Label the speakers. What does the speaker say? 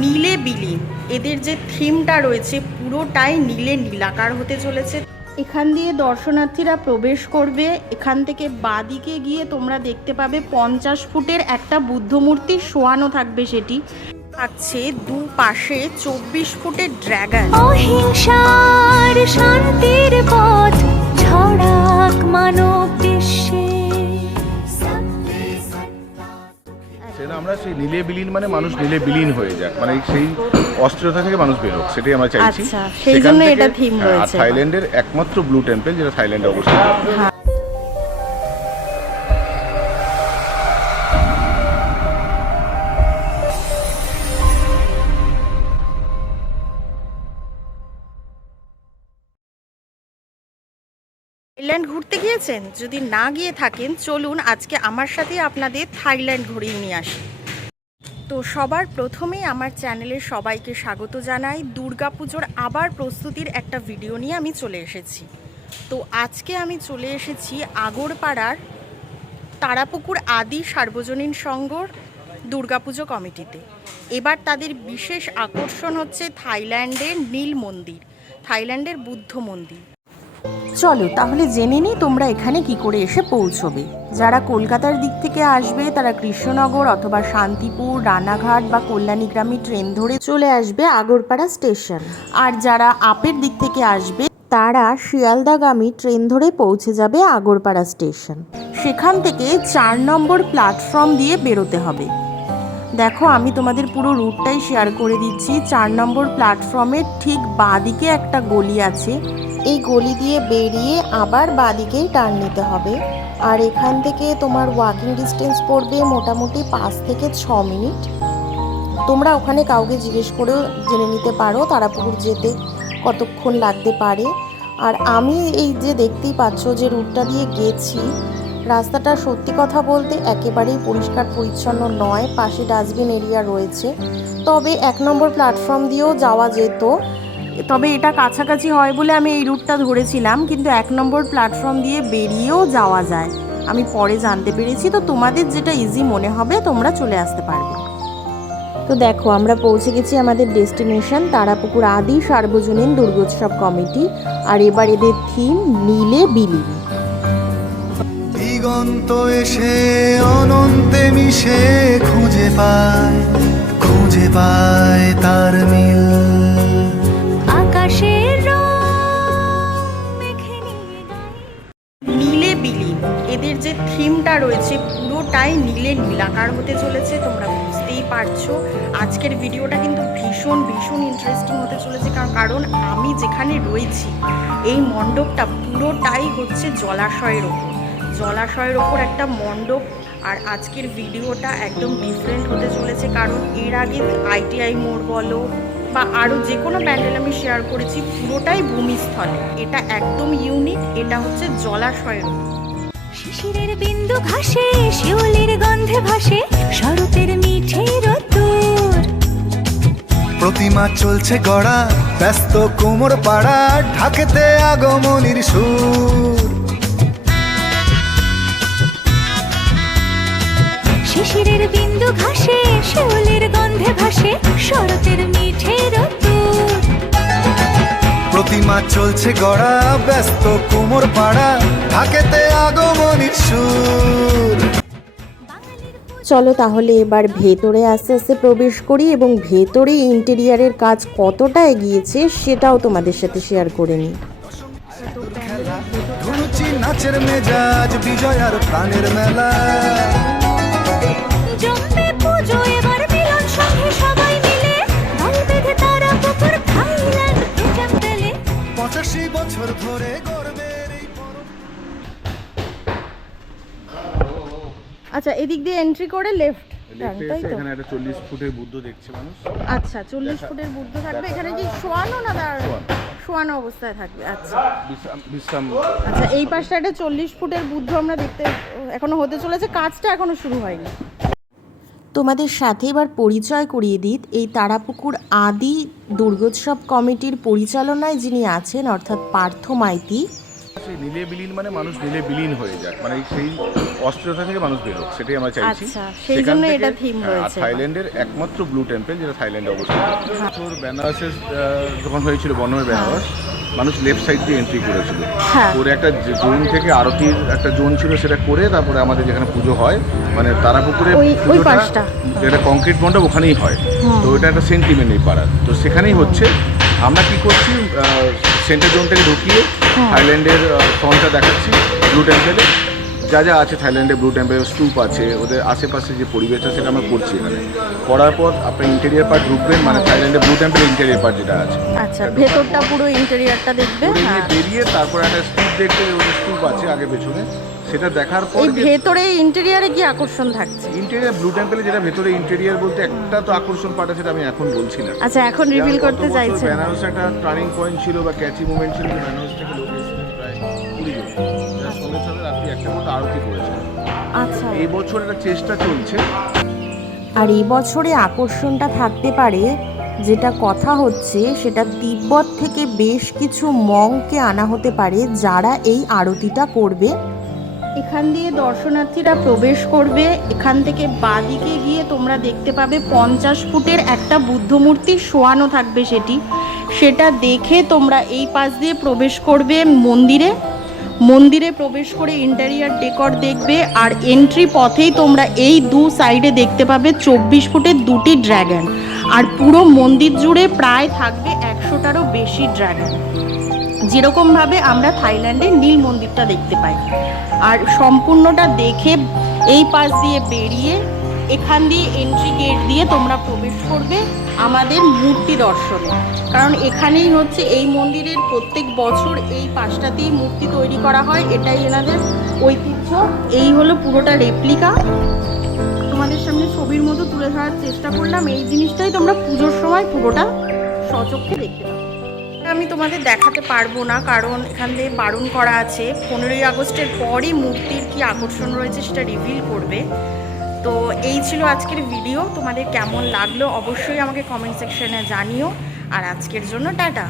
Speaker 1: নীলে বিলীন এদের যে থিমটা রয়েছে পুরোটাই নীলে নীলাকার হতে চলেছে। এখান দিয়ে দর্শনার্থীরা প্রবেশ করবে। এখান থেকে বাদিকে গিয়ে তোমরা দেখতে পাবে পঞ্চাশ ফুটের একটা বুদ্ধ মূর্তি শোয়ানো থাকবে সেটি। থাকছে দু পাশে চব্বিশ ফুটের ড্র্যাগন
Speaker 2: অহিংসার শান্তির পথ ছড়াক মানব
Speaker 3: আমরা সেই নীলে বিলীন মানে মানুষ নীলে বিলীন হয়ে যাক। মানে সেই অস্থিরতা থেকে মানুষ বেরোক সেটাই আমরা চাইছি।
Speaker 1: আচ্ছা, সেই জন্য এটা theme
Speaker 3: হ্যাঁ,
Speaker 1: রয়েছে।
Speaker 3: থাইল্যান্ডের একমাত্র ব্লু টেম্পল যেটা থাইল্যান্ডে অবস্থিত।
Speaker 1: থাইল্যান্ড ঘুরতে গিয়েছেন? যদি না গিয়ে থাকেন চলুন আজকে আমার সাথে আপনাদের থাইল্যান্ড ঘুরিয়ে নিয়ে আসি। তো সবার প্রথমেই আমার চ্যানেলে সবাইকে স্বাগত জানাই। দুর্গাপুজোর আবার প্রস্তুতির একটা ভিডিও নিয়ে আমি চলে এসেছি। তো আজকে আমি চলে এসেছি আগরপাড়ার তারাপুকুর আদি সার্বজনীন সংঘর দুর্গাপুজো কমিটিতে। এবার তাদের বিশেষ আকর্ষণ হচ্ছে থাইল্যান্ডের নীল মন্দির, থাইল্যান্ডের বুদ্ধ মন্দির। চলো, তাহলে জেনে নিই তোমরা এখানে কি করে এসে পৌঁছবে। যারা কলকাতার দিক থেকে আসবে, তারা কৃষ্ণনগর অথবা শান্তিপুর, রানাঘাট বা কল্যাণীগ্রামী ট্রেন ধরে চলে আসবে আগরপাড়া স্টেশন। আর যারা আপের দিক থেকে আসবে, তারা শিয়ালদাগামী ট্রেন ধরে পৌঁছে যাবে আগরপাড়া স্টেশন। সেখান থেকে চার নম্বর প্ল্যাটফর্ম দিয়ে বেরোতে হবে। দেখো, আমি তোমাদের পুরো রুটটাই শেয়ার করে দিচ্ছি। চার নম্বর প্ল্যাটফর্মের ঠিক বাঁদিকে একটা গলি আছে। এই গলি দিয়ে বেরিয়ে আবার বাঁদিকেই টার্ন নিতে হবে। আর এখান থেকে তোমার ওয়াকিং ডিস্টেন্স পড়বে মোটামুটি পাঁচ থেকে ছ মিনিট। তোমরা ওখানে কাউকে জিজ্ঞেস করেও জেনে নিতে পারো তারাপুর যেতে কতক্ষণ লাগতে পারে। আর আমি এই যে দেখতেই পাচ্ছ যে রুটটা দিয়ে গেছি রাস্তাটা সত্যি কথা বলতে একেবারেই পরিষ্কার পরিচ্ছন্ন নয়, পাশে ডাস্টবিন এরিয়া রয়েছে। তবে এক নম্বর প্ল্যাটফর্ম দিয়েও যাওয়া যেত। তবে এটা কাছাকাছি হয় বলে আমি এই রুটটা ধরেছিলাম, কিন্তু এক নম্বর প্ল্যাটফর্ম দিয়ে বেরিয়েও যাওয়া যায়। আমি পরে জানতে পেরেছি, তো তোমাদের যেটা ইজি মনে হবে, তোমরা চলে আসতে পারবে। তো দেখো, আমরা পৌঁছে গেছি আমাদের ডেস্টিনেশন তারাপুকুর আদি সার্বজনীন দুর্গোৎসব কমিটি আর এবার এদের থিম নীলে বিলীন।
Speaker 4: দিগন্ত এসে অনন্তে মিশে খুঁজে পায় খুঁজে পায় তার মিল।
Speaker 2: আকাশের
Speaker 1: নীলে বিলীন এদের যে থিমটা রয়েছে পুরোটাই নীলে নীলাকার হতে চলেছে তোমরা বুঝতেই পারছ। আজকের ভিডিওটা কিন্তু ভীষণ ভীষণ ইন্টারেস্টিং হতে চলেছে কারণ আমি যেখানে রয়েছি এই মণ্ডপটা পুরোটাই হচ্ছে জলাশয়ের ওপর। জলাশয়ের ওপর একটা মণ্ডপ আর আজকের ভিডিওটা একদম ডিফারেন্ট হতে চলেছে কারণ এর আগে আইটিআই মোড় বলো বা আরও যে কোনো প্যান্ডেল আমি শেয়ার করেছি পুরোটাই ভূমিস্থলে। এটা একদম ইউনিক এটা হচ্ছে জলাশয়ের
Speaker 2: শিশিরের বিন্দু ঘাসে শিউলির গন্ধে ভাসে শরতের মিঠে রতুর
Speaker 4: প্রতিমা চলছে গড়া ব্যস্ত কোমর পাড়া ঢাকেতে আগমনির সুর।
Speaker 2: শিশিরের বিন্দু ঘাসে শিউলির গন্ধে ভাসে শরতের মিঠে
Speaker 4: প্রতিমা চলছে গড়া ব্যস্ত কোমর পাড়া ঢাকেতে আগমনির সুর।
Speaker 1: চলো তাহলে এবার ভেতরে আস্তে আস্তে প্রবেশ করি এবং ভেতরে ইন্টেরিয়ারের কাজ কতটা এগিয়েছে সেটাও তোমাদের সাথে শেয়ার করে নিই।
Speaker 4: নাচের মেজাজ বিজয় আর প্রাণের মেলা।
Speaker 2: জমবে পুজো এবার মিলন সঙ্গে সবাই মিলে। দল বেঁধে তারা পুকুর থাইল্যান্ড প্যান্ডেলে
Speaker 4: পঁচাশি বছর ধরে গর্বের এই
Speaker 1: আচ্ছা এদিক দিয়ে এন্ট্রি করে লেফট তাই তো?
Speaker 3: এখানে একটা চল্লিশ ফুটের বুদ্ধ দেখছে মানুষ।
Speaker 1: আচ্ছা চল্লিশ ফুটের বুদ্ধ থাকবে। এখানে কি শোয়ানো না দাঁড় শোয়ানো অবস্থায় থাকবে আচ্ছা।
Speaker 3: বিশ্রাম
Speaker 1: আচ্ছা এই পাশটা একটা চল্লিশ ফুটের বুদ্ধ আমরা দেখতে এখনও হতে চলেছে কাজটা এখনও শুরু হয়নি। তোমাদের সাথে এবার পরিচয় করিয়ে দিত এই তারাপুকুর আদি দুর্গোৎসব কমিটির পরিচালনায় যিনি আছেন অর্থাৎ পার্থ মাইতি
Speaker 3: সেই নীলে বিলীন মানে মানুষ নীলে বিলীন হয়ে যায়। মানে সেই অস্থিরতা থেকে মানুষ বেরোক সেটাই আমরা চাইছি।
Speaker 1: আচ্ছা, সেই জন্য এটা theme
Speaker 3: হ্যাঁ,
Speaker 1: রয়েছে।
Speaker 3: থাইল্যান্ডের একমাত্র ব্লু টেম্পল যেটা থাইল্যান্ডে অবস্থিত। তোর বেনারসের আহ, যখন হয়েছিল বর্ণমের বেনারস মানুষ লেফট সাইড দিয়ে এন্ট্রি করেছিল।
Speaker 1: হ্যাঁ।
Speaker 3: করে একটা জোন থেকে আরতির একটা জোন ছিল সেটা করে তারপরে আমাদের যেখানে পুজো হয় মানে তারাপুকুরে পুজোটা যেটা কংক্রিট মণ্ডপ ওখানেই হয়। তো ওটা একটা সেন্টিমেন্ট এই পাড়ার। তো সেখানেই হচ্ছে। আমরা কি করছি সেন্টার জোন থেকে ঢুকিয়ে থাইল্যান্ডের ফর্মটা দেখাচ্ছি ব্লু টেম্পেলে যা যা আছে থাইল্যান্ডে ব্লু টেম্পেল স্তূপ আছে ওদের আশেপাশে যে পরিবেশ আছে সেটা আমরা করছি এখানে। করার পর আপনি ইন্টেরিয়ার পার্ট ঢুকবেন মানে থাইল্যান্ডে ব্লু টেম্পেল ইন্টেরিয়ার পার্ট যেটা আছে।
Speaker 1: আচ্ছা ভেতরটা পুরো ইন্টেরিয়ারটা দেখবে
Speaker 3: করে নিয়ে
Speaker 1: হ্যাঁ।
Speaker 3: বেরিয়ে তারপর একটা স্তূপ দেখতে ওদের স্তূপ আছে আগে পেছনে। সেটা দেখার পর
Speaker 1: এই ভেতরে ইন্টেরিয়ারে কি আকর্ষণ থাকছে।
Speaker 3: ইন্টেরিয়ার ব্লু টেম্পলে যেটা ভেতরে ইন্টেরিয়ার বলতে একটা তো আকর্ষণ আছে সেটা আমি এখন বলছি না।
Speaker 1: আচ্ছা এখন রিভিল করতে চাইছেন।
Speaker 3: বেনারস একটা টার্নিং পয়েন্ট ছিল বা ক্যাচি মুভমেন্ট ছিল বেনারস থেকে লোক এসেছিলেন প্রায় কুড়ি জন। যার সঙ্গে সঙ্গে রাত্রি একটা মতো আরতি করেছে।
Speaker 1: আচ্ছা।
Speaker 3: এই বছর একটা চেষ্টা চলছে।
Speaker 5: আর এই বছরে আকর্ষণটা থাকতে পারে যেটা কথা হচ্ছে সেটা তিব্বত থেকে বেশ কিছু মংকে আনা হতে পারে যারা এই আরতিটা করবে।
Speaker 1: এখান দিয়ে দর্শনার্থীরা প্রবেশ করবে। এখান থেকে বাদিকে গিয়ে তোমরা দেখতে পাবে পঞ্চাশ ফুটের একটা বুদ্ধ মূর্তি শোয়ানো থাকবে সেটি। সেটা দেখে তোমরা এই পাশ দিয়ে প্রবেশ করবে মন্দিরে। মন্দিরে প্রবেশ করে ইন্টেরিয়ার ডেকর দেখবে আর এন্ট্রি পথেই তোমরা এই দু সাইডে দেখতে পাবে চব্বিশ ফুটের দুটি ড্র্যাগন আর পুরো মন্দির জুড়ে প্রায় থাকবে একশোটারও বেশি ড্র্যাগন যেরকমভাবে আমরা থাইল্যান্ডে নীল মন্দিরটা দেখতে পাই। আর সম্পূর্ণটা দেখে এই পাশ দিয়ে বেরিয়ে এখান দিয়ে এন্ট্রি গেট দিয়ে তোমরা প্রবেশ করবে আমাদের মূর্তি দর্শনে। কারণ এখানেই হচ্ছে এই মন্দিরের প্রত্যেক বছর এই পাশটাতেই মূর্তি তৈরি করা হয়, এটাই এনাদের ঐতিহ্য। এই হলো পুরোটা রেপ্লিকা তোমাদের সামনে ছবির মতো তুলে ধরার চেষ্টা করলাম। এই জিনিসটাই তোমরা পুজোর সময় পুরোটা সচক্ষে দেখতে পাবে। আমি তোমাদের দেখাতে পারব না, কারণ এখান থেকে বারণ করা আছে। পনেরোই আগস্টের পরই মূর্তির কি আকর্ষণ রয়েছে সেটা রিভিল করবে। তো এই ছিল আজকের ভিডিও তোমাদের কেমন লাগল অবশ্যই আমাকে কমেন্ট সেকশনে জানিও। আর আজকের জন্য টাটা।